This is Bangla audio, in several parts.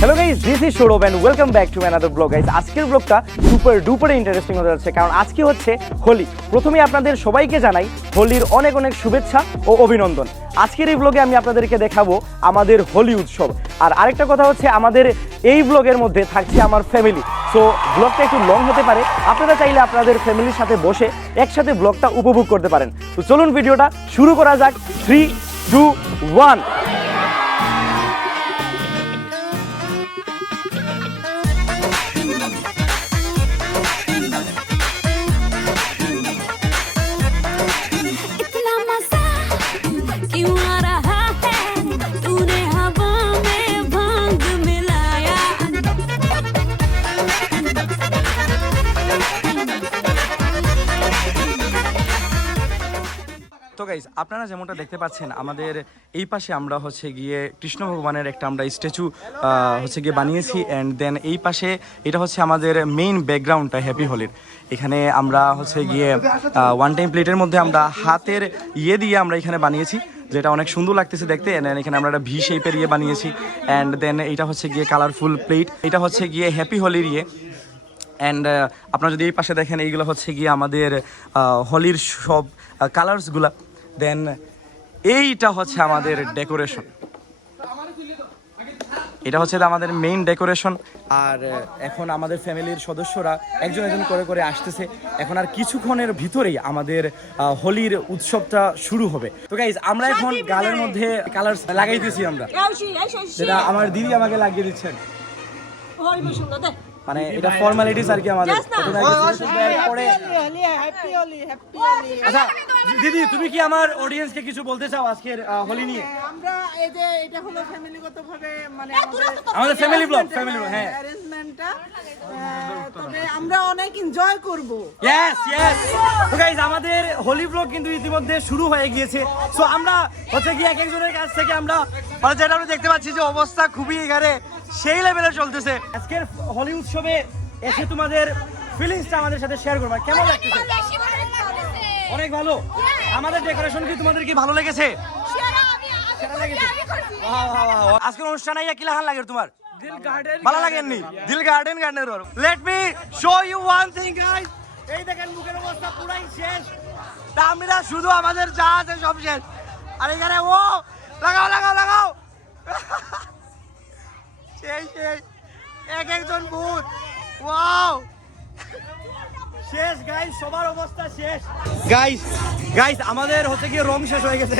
Hello guys, this is Shurov and welcome back to another vlog guys. আজকের ব্লগটা সুপার ডুপার ইন্টারেস্টিং হতে যাচ্ছে কারণ আজকে হচ্ছে হোলি। প্রথমেই আপনাদের সবাইকে জানাই হোলির অনেক অনেক শুভেচ্ছা ও অভিনন্দন। আজকের এই ব্লগে আমি আপনাদেরকে দেখাবো আমাদের হোলি উৎসব। আর আরেকটা কথা হচ্ছে আমাদের এই ব্লগের মধ্যে থাকছে আমার ফ্যামিলি। সো ব্লগটা একটু লং হতে পারে, আপনারা চাইলে আপনাদের ফ্যামিলির সাথে বসে একসাথে ব্লগটা উপভোগ করতে পারেন। তো চলুন ভিডিওটা শুরু করা যাক। 3, 2, 1। তো গাইজ আপনারা যেমনটা দেখতে পাচ্ছেন আমাদের এই পাশে আমরা হচ্ছে গিয়ে কৃষ্ণ ভগবানের একটা আমরা স্ট্যাচু হচ্ছে গিয়ে বানিয়েছি অ্যান্ড দেন এই পাশে এটা হচ্ছে আমাদের মেইন ব্যাকগ্রাউন্ডটা হ্যাপি হোলির। এখানে আমরা হচ্ছে গিয়ে ওয়ান টাইম প্লেটের মধ্যে আমরা হাতের দিয়ে আমরা এখানে বানিয়েছি যেটা অনেক সুন্দর লাগতেছে দেখতে। অ্যান্ড এখানে আমরা একটা ভি শেপের বানিয়েছি অ্যান্ড দেন এটা হচ্ছে গিয়ে কালারফুল প্লেট, এটা হচ্ছে গিয়ে হ্যাপি হোলির অ্যান্ড আপনারা যদি এই পাশে দেখেন এইগুলো হচ্ছে গিয়ে আমাদের হোলির সব কালার্সগুলা। দেন এইটা হচ্ছে আমাদের ডেকোরেশন, এটা হচ্ছে আমাদের মেইন ডেকোরেশন। আর এখন আমাদের ফ্যামিলির সদস্যরা একজন একজন করে করে আসতেছে। এখন আর কিছুক্ষণের ভিতরেই আমাদের হোলির উৎসবটা শুরু হবে। তো গাইজ আমরা এখন গালের মধ্যে কালার লাগাইতেছি আমরা, যেটা আমার দিদি আমাকে লাগিয়ে দিচ্ছেন। মানে এটা ফর্মালিটিস আর কি আমাদের। আচ্ছা দিদি, তুমি কি আমার অডিয়েন্সকে কিছু বলতে চাও আজকের হোলি নিয়ে? আমরা এই যে এটা হলো ফ্যামিলিগতভাবে মানে আমাদের ফ্যামিলি ব্লগ, ফ্যামিলি ব্লগ, হ্যাঁ অ্যারেঞ্জমেন্টটা, তবে আমরা অনেক এনজয় করব। Yes yes. তো গাইস আমাদের হোলি ব্লগ কিন্তু ইতিমধ্যে শুরু হয়ে গিয়েছে। সো আমরা হচ্ছে কি এক একজনের কাছ থেকে আমরা যেটা আমরা দেখতে পাচ্ছি যে অবস্থা খুবই এখানে সেই লেভেলে চলতেছে। আজকের হোলি উৎসবে এসে তোমাদের ফিলিংসটা আমাদের সাথে শেয়ার করবা, কেমন লাগতেছে? অনেক ভালো। আমাদের ডেকোরেশন কি তোমাদের কি ভালো লেগেছে? আজকের অনুষ্ঠানে কি লাগান লাগে তোমার? দিল গার্ডেন ভালো লাগেননি? Dil garden garden. Let me show you one thing guys. এই দেখেন মুখের অবস্থা পুরাই শেষ। তা আমরা শুধু আমাদের যা আছে সব শেষ। আর এখানে ও লাগাও লাগাও লাগাও সেই সেই এক একজন ভূত। ওয়াও শেষ গাইস, সবার অবস্থা শেষ। গাইস গাইস আমাদের হচ্ছে কি রং শেষ হয়ে গেছে।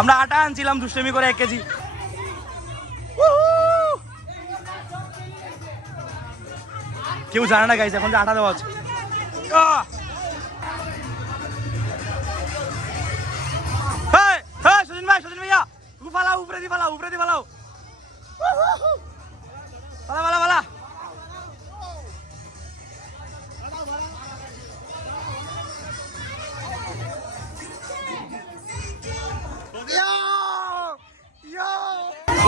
আমরা আটা আনছিলাম দুষ্টমি করে 1 কেজি। কেউ জানে না গাইস এখন যে আটা দেওয়া হচ্ছে। সজিন ভাইয়া ফালাও, উপরে দি ফালাও, উপরে দি ফালাও, ফালা ফালা ফালা।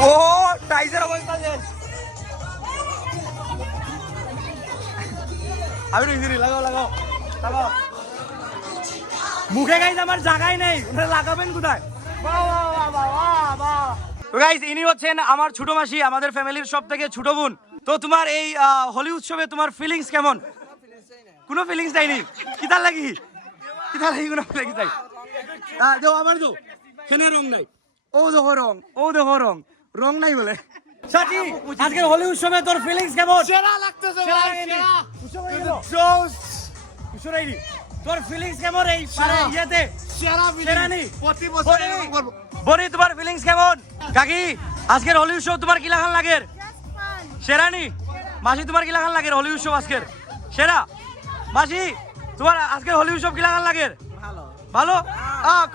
ও টাইজের অবস্থা শেষ। আমি রিজিরি লাগাও লাগাও লাগাও। মুখে গাইজ আমার জায়গায় নেই, ওটা লাগাবেন কোথায়? তো গাইজ ইনি হচ্ছেন আমার ছোট মাসি, আমাদের ফ্যামিলির সব থেকে ছোট বোন। তো তোমার এই হোলি উৎসবে তোমার ফিলিংস কেমন? কোনো ফিলিংস নাইনি? কিতার লাগি কোনো ফিলিংস নাই? দেও আমার দো কেনে রং নাই। ও দেখো রং, ও দেখো রং, রং নাই বলে। সাথী আজকের হোলি উৎসবে তোর ফিলিংস কেমন? সেরা লাগতেছে ভাই, সেরা। তোর ফিলিংস কেমন এই ইয়েতে? সেরা নি প্রতি বছর এরকম করব। বনি তোমার ফিলিংস কেমন? কাকি আজকের হোলি উৎসব তোমার কি লাগান লাগে? সেরা নি? মাসি তোমার কি লাগান লাগে হোলি উৎসব আজকের? সেরা। মাসি তোমার আজকের হোলি উৎসব কি লাগান লাগে? ভালো।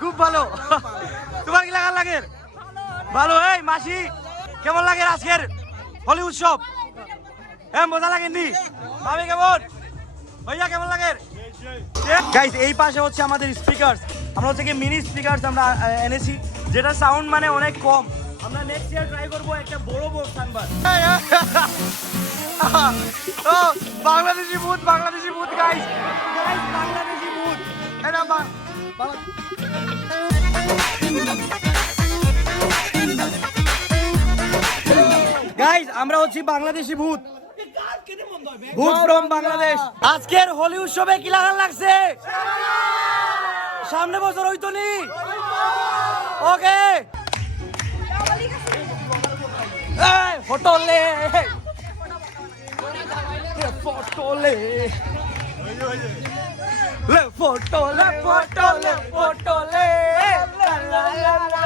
খুব ভালো। তোমার কি লাগান লাগে? ভালো। এই মাসি কেমন লাগে আজকের হোলি উৎসব? হ্যাঁ মজা লাগেনি? ভাবি কেমন? ভাইয়া কেমন লাগে? গাইস এই পাশে হচ্ছে আমাদের স্পিকারস। আমরা হচ্ছে কি মিনি স্পিকারস আমরা এনেছি, যেটা সাউন্ড মানে অনেক কম। আমরা নেক্সট ইয়ার ট্রাই করবো একটা বড় বক্স আনবার। ও বাংলাদেশি ভূত, বাংলাদেশি ভূত গাইস, গাইস বাংলাদেশি ভূত। এটা আমরা হচ্ছি বাংলাদেশি ভূত ভূত ফ্রম বাংলাদেশ। আজকের হোলি উৎসবে কি লাগান লাগছে? সামনে বছর হইতো নি। ওকে ফটোলে ফটোলে le fotole fotole fotole la la la la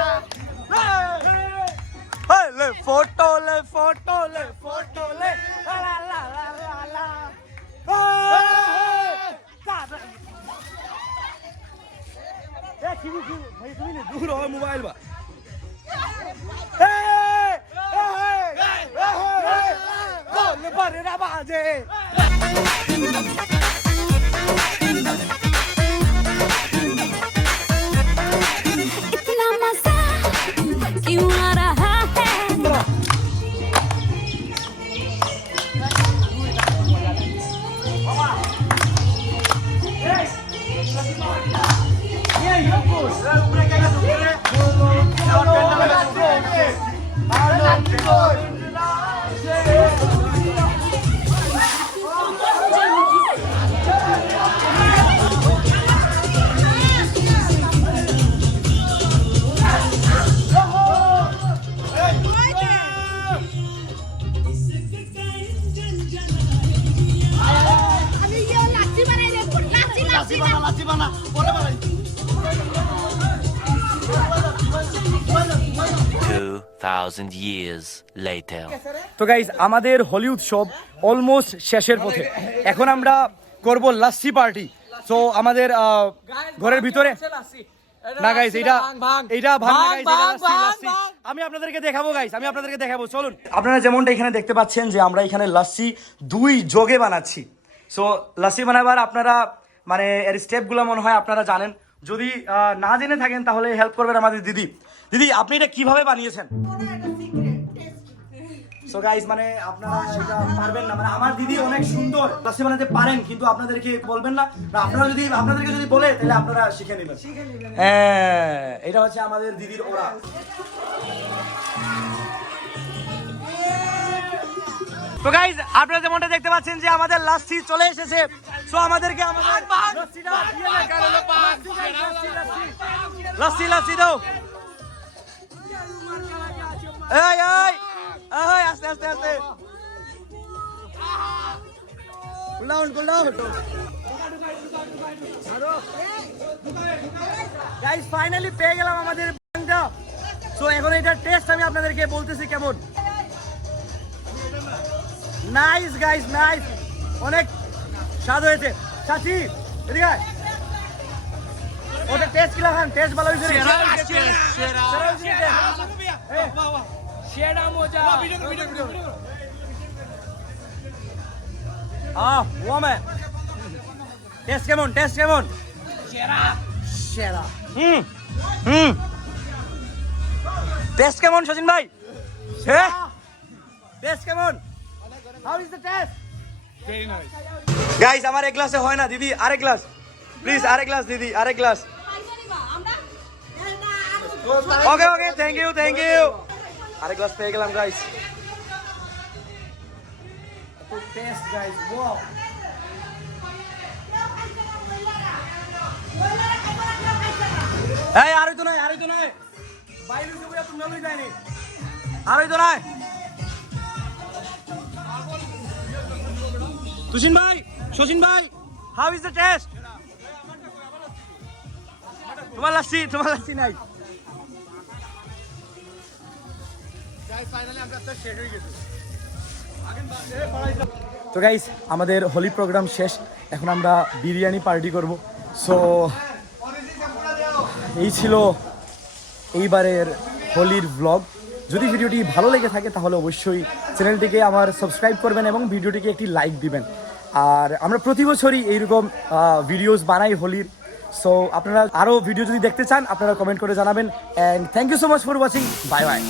hey le fotole fotole fotole la la la la la hey kibi kibi bhai tumi ne dur ho mobile ba hey hey hey bol bare na baje इतना मजा क्यों आ रहा है আমি ইয়ে লাচ্ছি বানাই রে লাচ্ছি বানা 2,000 years later. তো গাইজ আমাদের হোলি উৎসব অলমোস্ট শেষের পথে। এখন আমরা করব লাস্সি পার্টি। সো আমাদের ঘরের ভিতরে না গাইজ এটা ভাঙ না গাইজ, এটা লাস্সি। আমি আপনাদেরকে দেখাবো গাইজ, আমি আপনাদেরকে দেখাবো, চলুন। আপনারা যেমনটা এখানে দেখতে পাচ্ছেন যে আমরা এখানে লাস্সি 2 জগে বানাচ্ছি। সো লাস্সি বানাবার আপনারা মানে এর স্টেপগুলো মনে হয় আপনারা জানেন। যদি না জেনে থাকেন তাহলে হেল্প করবেন আমাদের দিদি। দিদি আপনি এটা কিভাবে বানিয়েছেন? সো গাইস মানে আপনারা এটা পারবেন না, মানে আমার দিদি অনেক সুন্দর লাস্সি বানাতে পারেন, কিন্তু আপনাদেরকে বলবেন না। আপনারা যদি আপনাদেরকে যদি বলে তাহলে আপনারা শিখে নেবেন। হ্যাঁ এটা হচ্ছে আমাদের দিদির ওরা। তো গাইস আপনারা যেমনটা দেখতে পাচ্ছেন যে আমাদের লাস্সি চলে এসেছে। সো আমাদেরকে আমাদের লাস্সিটা দিয়ে লাস্সি লাস্সি দাও। এই এই এই আস্তে আস্তে আস্তে কুল ডাউন গাইস ফাইনালি পেয়ে গেলাম আমাদের বাংটা। সো এখন এটার টেস্ট আমি আপনাদেরকে বলতেছি কেমন। নাইস গাইস নাইস, অনেক স্বাদ হয়েছে। চাচি এদিকে আয়। ওটা টেস্ট কি লাগান? টেস্ট ভালো হয়েছে রে। সেরা মজা। ওমে টেস্ট কেমন? টেস্ট কেমন? সেরা সেরা। টেস্ট কেমন সচিন ভাই? হ্যাঁ টেস্ট কেমন? How is the test? Very nice. Guys আমার এক গ্লাসে হয় না দিদি, আরেক গ্লাস প্লিজ, আরেক গ্লাস দিদি, আরেক glass. Okay okay thank you thank you. আরেক গ্লাস পেয়ে গেলাম গাইস। Test guys wow. এই আরই তো নাই, আরই তো নাই বাইরে থেকে তুমি লই যায়নি, আরই তো নাই। তুষিন ভাই, শচীন ভাই, হাউ ইজ দ্য টেস্ট? তোমার লাস্সি নাই। তো গাইস আমাদের হোলি প্রোগ্রাম শেষ, এখন আমরা বিরিয়ানি পার্টি করব। সো এই ছিল এইবারের হোলির ব্লগ। যদি ভিডিওটি ভালো লেগে থাকে তাহলে অবশ্যই চ্যানেলটিকে আমার সাবস্ক্রাইব করবেন এবং ভিডিওটিকে একটি লাইক দিবেন। আর আমরা প্রতি বছরই এইরকম ভিডিওস বানাই হোলির। সো আপনারা আরও ভিডিও যদি দেখতে চান আপনারা কমেন্ট করে জানাবেন। And thank you so much for watching. Bye bye.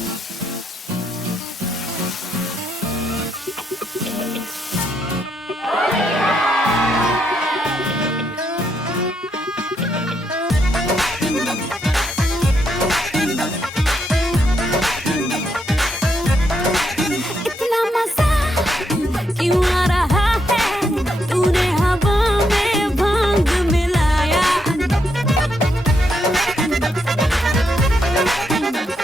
इतना Bye.